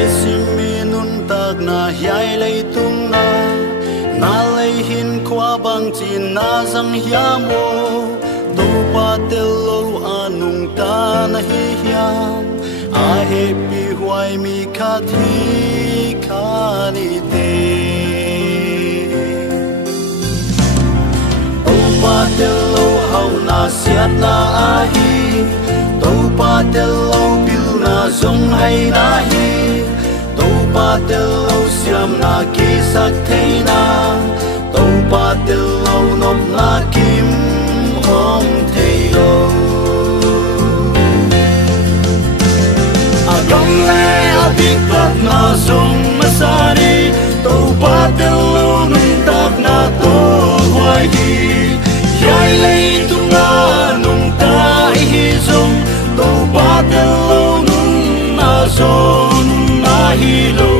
isiminun tak na hiai lei tung na lei hin khwa bang chin na zang hiamo tu pa tel lo anung ta na hi hiam a he pi huai mi kha thi kha ni te tu pa tel lo hau na siat na a hi tu pa tel lo bil na zong hai na hi tu pa tel lo siam na ki sak thei na tu pa tel lo nom na kim hom thei lo a gong le a dik tak na zong ma sa ni tu pa tel lo nun tak na to hoai hi yai lei tu na nung ta hi zong tu pa tel lo nun na zong na hi lo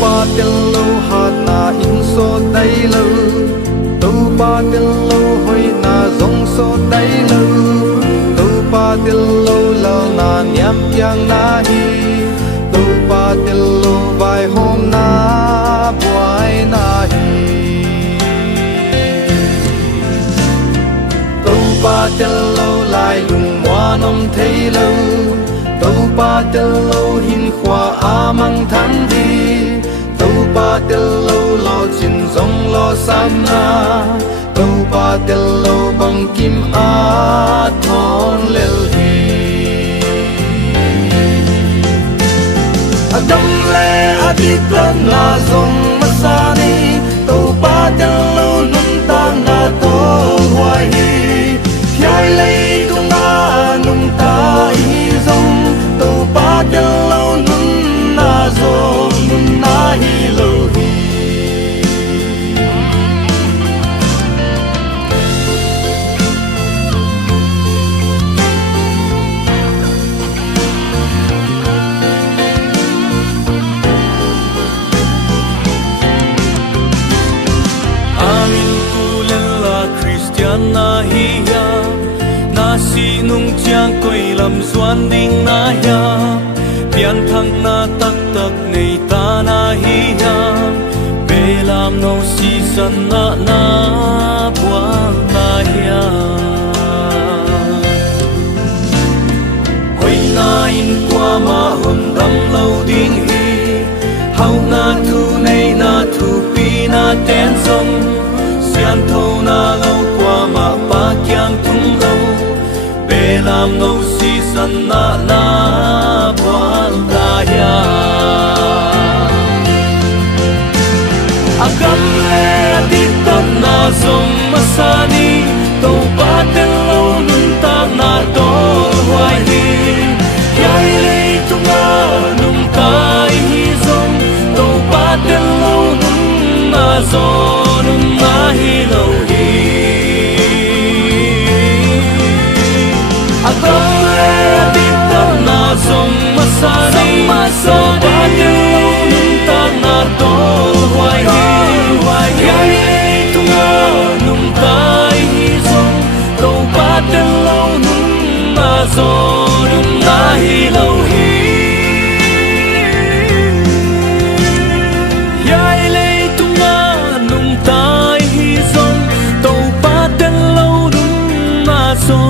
ba tel lo hat na in so dai lo tu ba tel lo hoi na zong so dai lo tu ba tel lo lao na niam piang na hi tu ba tel lo vai hôm na buai na hi tu ba tel lo lai lung wa nom thei lo tu ba tel lo hin khwa a mang thang đi tu ba tel lo lo chin zong lo sam na tu ba tel lo bang kim a thon lel hi a dam le a di plan na zong ma sa ni tu ba tel lo nun ta na to hoai hi yai lei tu na nung ta hi zong tu ba tel lo nun na zong nun na hi lo hi amin kulella Christian na hi ya na si nung chiang koi lam suan ding na ya pian thang na tak tak nei ta na hi ya be lam no si san na buang na ya hoi na in qua ma hum dam lâu ding hi hau na thu nei na thu pi na ten song sian thâu na lâu qua ma pa kyang tung lâu be lam no si san na buang na ya agam le atit tan na zong ma sa ni to ba tel lo nun ta na to hoai hi yai lei tu na nung tai hi zong to ba tel lo nun na zo nun na hi lo hi agam le atit tan na zong ma sa ni to ba tel lo nun ta na to hoai hi yai lei tu na nung tai hi zong to ba tel lo nun na zo nun na hi lo hi yai lei tu na nung tai hi zong to ba tel lo nun na zo